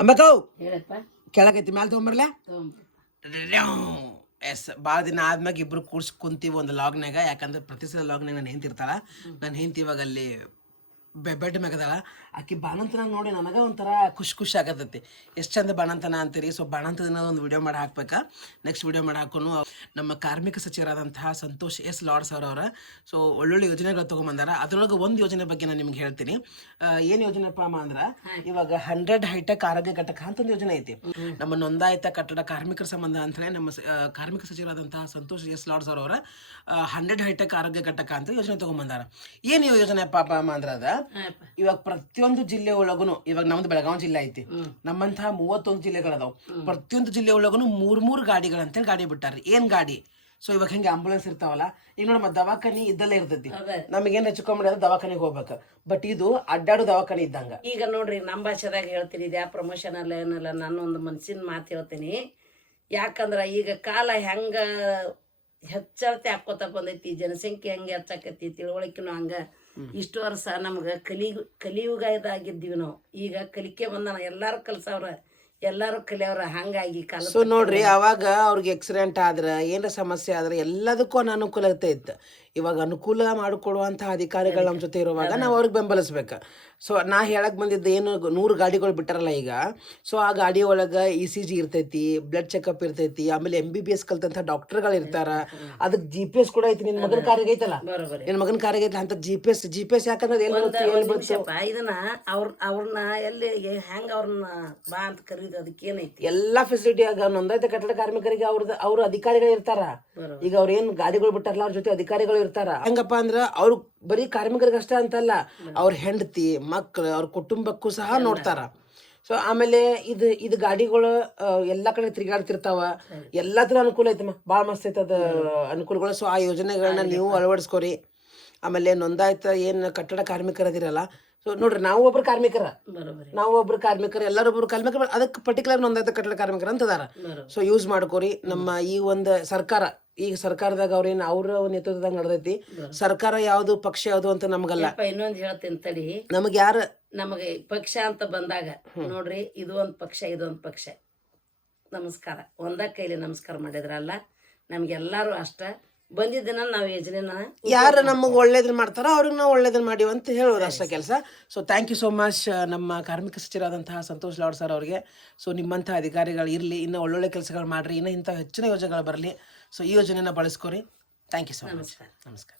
ಅಂಬಕವ್ ಹೇಳಪ್ಪ ಕೆಳಗೈತಿ ಮ್ಯಾಲ ತೊಗೊಂಬರ್ಲ ತೊಗೊಂಬ ಎಸ್ ಭಾಳ ದಿನ ಆದ್ಮ್ಯಾಗ ಇಬ್ರು ಕೂಡ್ಸಿ ಕುಂತೀವಿ ಒಂದು ಲಾಗ್ನಾಗ. ಯಾಕಂದ್ರೆ ಪ್ರತಿ ಸಲ ಲಾಗ್ನಾಗ ನಾನು ಹೆಂತಿರ್ತಾಳ. ನಾನು ಹೆಂತಿ ಇವಾಗ ಅಲ್ಲಿ ಬೆಡ್ ಮ್ಯಾಗದಾಳ. ಆಕಿ ಬಾಣಂತನ ನೋಡಿ ನನಗೆ ಒಂಥರ ಖುಷಿ ಆಗತ್ತೈತಿ. ಎಷ್ಟು ಚಂದ ಬಾಣಂತನ ಅಂತೀರಿ. ಸೊ ಬಾಣಂತನ ಒಂದು ವಿಡಿಯೋ ಮಾಡಿ ಹಾಕ್ಬೇಕಾ. ನೆಕ್ಸ್ಟ್ ವಿಡಿಯೋ ಮಾಡಿ ಹಾಕೋನು ನಮ್ಮ ಕಾರ್ಮಿಕ ಸಚಿವರಾದಂತಹ ಸಂತೋಷ್ ಎಸ್ ಲಾಡ್ಸ್ ಅವರ ಸೊ ಒಳ್ಳೊಳ್ಳೆ ಯೋಜನೆಗಳು ತೊಗೊಂಬಂದಾರ. ಅದರೊಳಗೆ ಒಂದು ಯೋಜನೆ ಬಗ್ಗೆ ನಾನು ನಿಮ್ಗೆ ಹೇಳ್ತೀನಿ. ಏನು ಯೋಜನೆಪ್ಪ ಅಂದ್ರೆ ಇವಾಗ 100 ಹೈಟೆಕ್ ಆರೋಗ್ಯ ಘಟಕ ಅಂತ ಒಂದು ಯೋಜನೆ ಐತಿ. ನಮ್ಮ ನೋಂದಾಯಿತ ಕಟ್ಟಡ ಕಾರ್ಮಿಕರ ಸಂಬಂಧ ಅಂತೇಳಿ ನಮ್ಮ ಕಾರ್ಮಿಕ ಸಚಿವರಾದಂತಹ ಸಂತೋಷ್ ಎಸ್ ಲಾಡ್ಸ್ ಅವರ 100 ಹೈಟೆಕ್ ಆರೋಗ್ಯ ಘಟಕ ಅಂತ ಯೋಜನೆ ತೊಗೊಂಬಂದಾರ. ಏನು ಯೋಜನೆ ಪಾಪ ಅಂದ್ರೆ ಅದ ಇವಾಗ ಪ್ರತಿಯೊಂದು ಜಿಲ್ಲೆ ಒಳಗುನು, ಇವಾಗ ನಮ್ದು ಬೆಳಗಾವಿ ಜಿಲ್ಲೆ ಐತಿ, ನಮ್ಮಂತಹ 31 ಜಿಲ್ಲೆಗಳದಾವ್. ಪ್ರತಿಯೊಂದು ಜಿಲ್ಲೆ ಒಳಗುನು 3 ಗಾಡಿಗಳಂತೇಳಿ ಗಾಡಿ ಬಿಟ್ಟಾರ್ರಿ. ಏನ್ ಗಾಡಿ? ಸೊ ಇವಾಗ ಹೆಂಗೆ ಆಂಬುಲೆನ್ಸ್ ಇರ್ತಾವಲ್ಲ, ಈಗ ನೋಡಮ್ಮ ದವಾಖಾನಿ ಇದ್ದಲ್ಲೇ ಇರ್ತೈತಿ. ನಮಗೇನ್ ಹೆಚ್ಚುಕೊಂಬಿಡ ದವಾಖಾನಿಗೆ ಹೋಗ್ಬೇಕು. ಬಟ್ ಇದು ಅಡ್ಡಾಡು ದವಾಖಾನಿ ಇದ್ದಂಗ. ಈಗ ನೋಡ್ರಿ ನಮ್ಮ ಭಾಷೆದಾಗ ಹೇಳ್ತೀನಿ, ಇದ್ಯಾ ಪ್ರಮೋಷನ್ ಅಲ್ಲ ಏನಲ್ಲ, ನಾನು ಒಂದು ಮನ್ಸಿನ ಮಾತು ಹೇಳ್ತೀನಿ. ಯಾಕಂದ್ರೆ ಈಗ ಕಾಲ ಹೆಂಗ ಹೆಚ್ಚಳತೆ ಹಾಕೋತ ಬಂದೈತಿ, ಜನಸಂಖ್ಯೆ ಹೆಂಗೆ ಹೆಚ್ಚಾಕೈತಿ, ತಿಳುವಳಿಕೆನೂ ಹಂಗ. ಇಷ್ಟು ವರ್ಷ ನಮ್ಗೆ ಕಲಿಯುಗ ಇದಾಗಿದ್ದೀವಿ ನಾವು. ಈಗ ಕಲಿಕೆ ಬಂದ ಎಲ್ಲಾರು ಕಲ್ಸವ್ರ, ಎಲ್ಲಾರು ಕಲಿಯವ್ರ. ಹಂಗಾಗಿ ಕಾಲ ಸೊ ನೋಡ್ರಿ, ಅವಾಗ ಅವ್ರಿಗೆ ಆಕ್ಸಿಡೆಂಟ್ ಆದ್ರೆ ಏನಾರ ಸಮಸ್ಯೆ ಆದ್ರೆ ಎಲ್ಲದಕ್ಕೂ ಅನಾನುಕೂಲತೆ ಇತ್ತು. ಇವಾಗ ಅನುಕೂಲ ಮಾಡಿಕೊಡುವಂತಹ ಅಧಿಕಾರಿಗಳು ನಮ್ಮ ಜೊತೆ ಇರುವಾಗ ನಾವು ಅವ್ರಿಗೆ ಬೆಂಬಲಿಸ್ಬೇಕು. ಸೊ ನಾ ಹೇಳಕ್ ಬಂದಿದ್ದು ಏನು 100 ಗಾಡಿಗಳು ಬಿಟ್ಟಾರಲ್ಲ ಈಗ. ಸೊ ಆ ಗಾಡಿ ಒಳಗೆ ECG ಇರ್ತೈತಿ, ಬ್ಲಡ್ ಚೆಕಪ್ ಇರ್ತೈತಿ, ಆಮೇಲೆ MBBS ಕಲ್ತಂತ ಡಾಕ್ಟರ್ಗಳು ಇರ್ತಾರ. ಅದಕ್ಕೆ GPS ಕೂಡ ಐತಿ. ನಿನ್ನ ಮಗನ ಕಾರಿಗೆ ಐತಲ್ಲ, ನಿನ್ನ ಮಗನ ಕಾರಿಗೆ ಐತಲ್ಲ ಅಂತ GPS ಯಾಕಂದ್ರೆ ಇದನ್ನ ಅವ್ರನ್ನ ಎಲ್ಲಿ ಹೆಂಗ ಅವ್ರನ್ನ ಬಾ ಅಂತ ಕರೀದು ಅದಕ್ಕೆ ಏನೈತಿ ಎಲ್ಲಾ ಫೆಸಿಲಿಟಿ ಆಗ ನೋಂದಾಯಿತ ಕಟ್ಟಡ ಕಾರ್ಮಿಕರಿಗೆ ಅವ್ರ ಅಧಿಕಾರಿಗಳು ಇರ್ತಾರ. ಈಗ ಅವ್ರ ಏನ್ ಗಾಡಿಗಳು ಬಿಟ್ಟಾರಲ್ಲ ಅವ್ರ ಜೊತೆ ಅಧಿಕಾರಿಗಳು ಇರ್ತಾರ. ಹೆಂಗಪ್ಪ ಅಂದ್ರ ಅವ್ರು ಬರೀ ಕಾರ್ಮಿಕರಿಗಷ್ಟ ಅಂತಲ್ಲ, ಅವ್ರ ಹೆಂಡತಿ ಮಕ್ಕಳು ಅವ್ರ ಕುಟುಂಬಕ್ಕೂ ಸಹ ನೋಡ್ತಾರ. ಸೊ ಆಮೇಲೆ ಇದು ಗಾಡಿಗಳು ಎಲ್ಲಾ ಕಡೆ ತಿರುಗಾಡ್ತಿರ್ತಾವ. ಎಲ್ಲಾದ್ರ ಅನುಕೂಲ ಐತಮ್ಮ, ಭಾಳ ಮಸ್ತ್ ಐತದ ಅನುಕೂಲಗಳು. ಸೊ ಆ ಯೋಜನೆಗಳನ್ನ ನೀವು ಅಳವಡಿಸ್ಕೊರಿ. ಆಮೇಲೆ ನೋಂದಾಯಿತ ಏನ್ ಕಟ್ಟಡ ಕಾರ್ಮಿಕರದಿರಲ್ಲ, ಸೊ ನೋಡ್ರಿ ನಾವು ಒಬ್ರು ಕಾರ್ಮಿಕರ, ಎಲ್ಲರೊಬ್ರು ಕಾರ್ಮಿಕರು. ಅದಕ್ಕೆ ಪರ್ಟಿಕ್ಯುಲರ್ ನೋಂದಾಯಿತ ಕಟ್ಟಡ ಕಾರ್ಮಿಕರ ಅಂತ ಅದಾರ. ಸೊ ಯೂಸ್ ಮಾಡ್ಕೋರಿ. ನಮ್ಮ ಈ ಒಂದು ಸರ್ಕಾರ, ಈಗ ಸರ್ಕಾರದಾಗ ಅವ್ರೇನು ಅವ್ರ ನೇತೃತ್ವದಾಗ ನಡೆದೈತಿ. ಸರ್ಕಾರ ಯಾವ್ದು ಪಕ್ಷ ಯಾವ್ದು ಅಂತ ನಮ್ಗಲ್ಲ. ಇನ್ನೊಂದ್ ಹೇಳ್ತೀನಿ ತಡಿ, ನಮಗ್ ಯಾರ ನಮಗೆ ಪಕ್ಷ ಅಂತ ಬಂದಾಗ ನೋಡ್ರಿ, ಇದು ಒಂದ್ ಪಕ್ಷ ಇದೊಂದ್ ಪಕ್ಷ. ನಮಸ್ಕಾರ ಒಂದ ಕೈಲಿ ನಮಸ್ಕಾರ ಮಾಡಿದ್ರಲ್ಲ, ನಮ್ಗೆಲ್ಲಾರು ಅಷ್ಟ ಬಂದಿದ್ದನ್ನ ನಾವು ಯೋಜನೆನ ಯಾರು ನಮಗೆ ಒಳ್ಳೇದನ್ನ ಮಾಡ್ತಾರ ಅವ್ರಿಗೆ ನಾವು ಒಳ್ಳೇದನ್ನ ಮಾಡಿವಿ ಅಂತ ಹೇಳೋದು ಅಷ್ಟೇ ಕೆಲಸ. So thank you so much ನಮ್ಮ ಕಾರ್ಮಿಕ ಸಚಿವರಾದಂತಹ ಸಂತೋಷ್ ಲಾಡ್ ಸರ್ ಅವ್ರಿಗೆ. ಸೊ ನಿಮ್ಮಂಥ ಅಧಿಕಾರಿಗಳು ಇರಲಿ, ಇನ್ನೂ ಒಳ್ಳೊಳ್ಳೆ ಕೆಲಸಗಳು ಮಾಡಿರಿ, ಇನ್ನೂ ಇಂಥ ಹೆಚ್ಚಿನ ಯೋಜನೆಗಳು ಬರಲಿ. ಸೊ ಈ ಯೋಜನೆನ ಬಳಸ್ಕೊರಿ. Thank you so much. ನಮಸ್ಕಾರ.